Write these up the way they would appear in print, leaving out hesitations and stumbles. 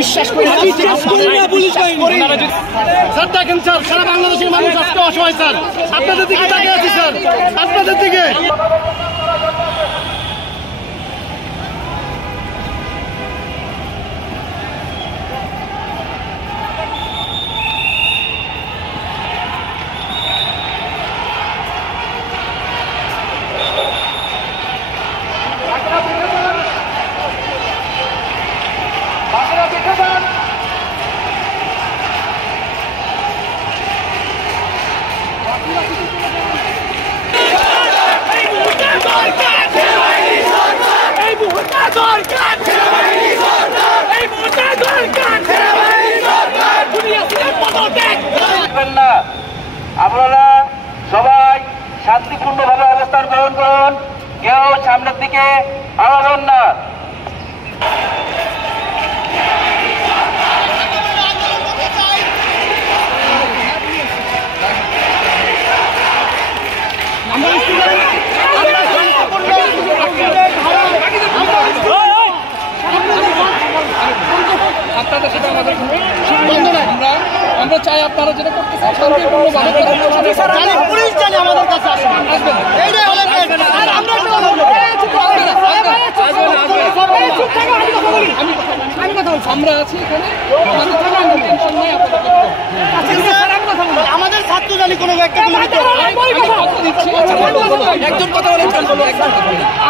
বিশ্বাস করি স্যার। দেখেন স্যার, সারা বাংলাদেশের মানুষ আজকে অসহায় স্যার। আপনাদের দিকে তাকিয়ে আছি স্যার, আপনাদের দিকে। আপনারা সবাই শান্তিপূর্ণভাবে অবস্থান গ্রহণ করুন, কেউ সামনের দিকে আগাবেন না। আপনাদের সাথে আমাদের আমরা চাই আপনারা যেটা করতেছেন পুলিশ জানে আমাদের কাছে আসবেন। আমরা আছি এখানে, আমাদের ছাত্র জানি কোনো একটা একজন কথা বলেন।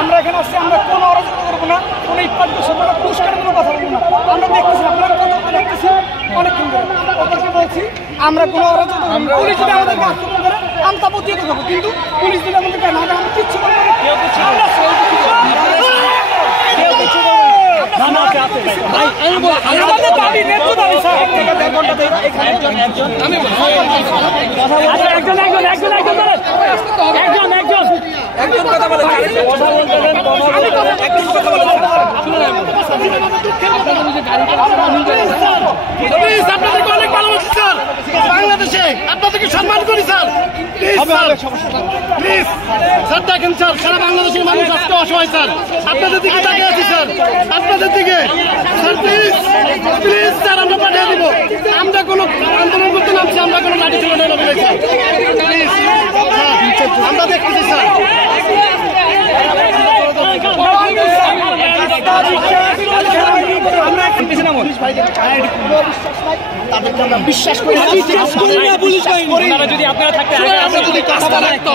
আমরা এখানে আসছি, আমরা কোনো অরাজকতা করবো না, কোনো ইটপাট করবো না, পুরস্কারের কোনো কথা বলবো না। আমরা দেখতেছি আপনারা কত দেখতেছি অনেকক্ষণ ধরে ওদেরকে বলছি আমরা কোনো অরাজকতা করবো না। পুলিশ যদি আমাদেরকে আক্রমণ করে আমি তা প্রতিহত করবো, কিন্তু পুলিশ যদি আমাদেরকে না দেয় আমরা কিচ্ছু করবো না। বাংলাদেশে আপনাদেরকে সম্মান করি স্যার। প্লিজ স্যার, দেখেন স্যার, সারা বাংলাদেশের মানুষ আজকে অসহায় স্যার। আপনাদের দিকে তাকিয়ে আছি স্যার, আপনাদের দিকে। স্যার প্লিজ প্লিজ স্যার, আমরা পাঠিয়ে দিব। আমরা কোনো আন্দোলন করতে নামছি, আমরা কোনো লাঠি ছিল না স্যার। প্লিজ আমরা দেখতেছি স্যার। বিশ্বাস করি যদি আপনারা থাকতে আমরা যদি কাজটা রাখতো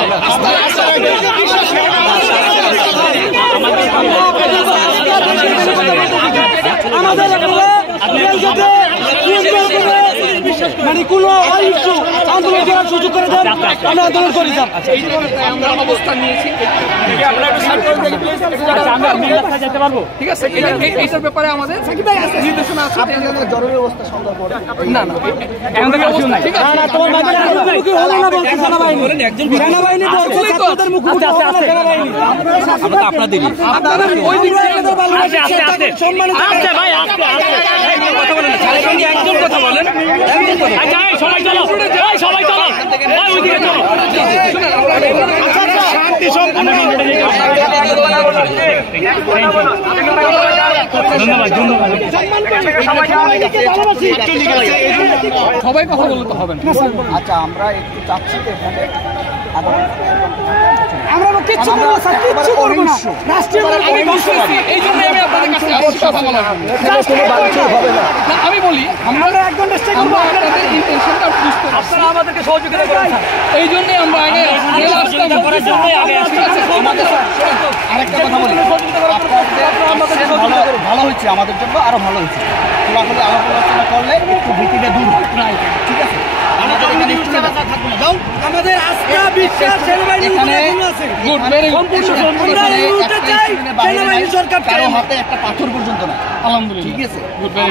মানে কোনো আন্দোলন করার সুযোগ করে দেন, আমরা আন্দোলন করি। আমরা অবস্থান নিয়েছি, যেতে পারবো। ঠিক আছে, এইটার ব্যাপারে আমাদের নির্দেশনা আছে। জরুরি অবস্থা সংগ্রহ করে না না এখন থেকে আসুন না, ঠিক আছে? তোমার মুখোমুখি হলো না বলছে সেনাবাহিনী। সেনাবাহিনী বলছে ছাত্রদের মুখোমুখি হলো না সেনাবাহিনী। আমরা তো আপনাদেরই, আপনাদের ওই দিক থেকে সম্মানিত ভাই কথা বলেন, একজন কথা বলেন। সবাই চলো, সবাই চলো, ওইদিকে চলো। শান্তি সম্পন্ন। সবাই কথা বলতে হবে না। আচ্ছা, আমরা একটু চাচ্ছি এখানে আমরা কিচ্ছু করবো না স্যার, কিচ্ছু করবো না। রাষ্ট্রীয় এই জন্য আমি আপনাদের কাছে আসছি কথা বলার জন্য। আমি বলি আমরা এক ঘন্টা স্টে করবো। আপনাদের ইন্টেনশনটা বুঝতে পারছি, আপনারা আমাদেরকে সহযোগিতা করেন। এই জন্য আমরা আগে আরেকটা কথা বলি, ভালো হয়েছে, আমাদের জন্য আরো ভালো হয়েছে। খোলাখুলি আলাপ আলোচনা করলে একটু ভীতিটা দূর হয়। ঠিক আছে, আমাদের আস্থা বিশ্বাস কারো হাতে একটা পাথর পর্যন্ত না। আলহামদুলিল্লাহ, ঠিক আছে,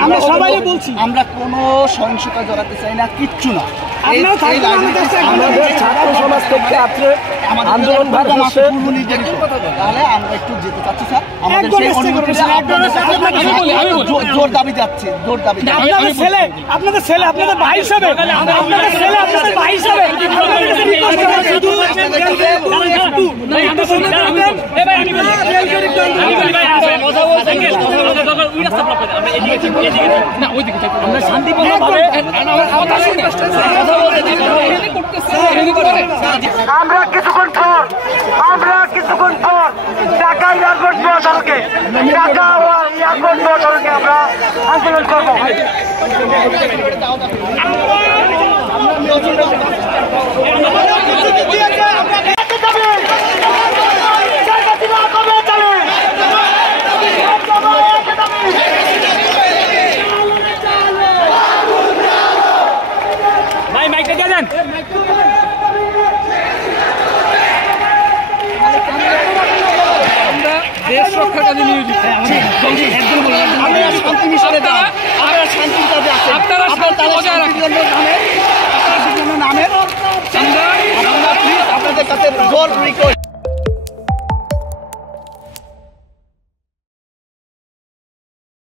আমরা সবাই বলছি আমরা কোনো সহিংসতা জড়াতে চাই না, কিচ্ছু না। আন্দোলন পূর্ব নির্ধারিত, তাহলে আমরা একটু যেতে চাচ্ছি স্যার। আমাদের জোর দাবি যাচ্ছে, জোর দাবি। আপনাদের ছেলে, আপনাদের ছেলে, আপনাদের ভাই হিসাবে, আপনাদের ছেলে, আপনাদের ভাই হিসাবে না ওইদিকে আমরা শান্তিপূর্ণভাবে কথা শুনে কথা বলে আমরা কিছুক্ষণ পর ঢাকা এয়ারপোর্ট বদলকে ঢাকা এয়ারপোর্ট বদলকে আমরা আন্দোলন করবো। ভাই মাইকটা দিয়ে দেন। আমরা দেশ রক্ষার কাজে নিয়োজিত। আমরা শান্তি মিশনে দাঁড়ান, আমরা শান্তির কাজে আছি। আপনারা শান্তি বজায় রাখেন। নামে আমরা প্লিজ আপনাদের কাছে জোর রিকোয়েস্ট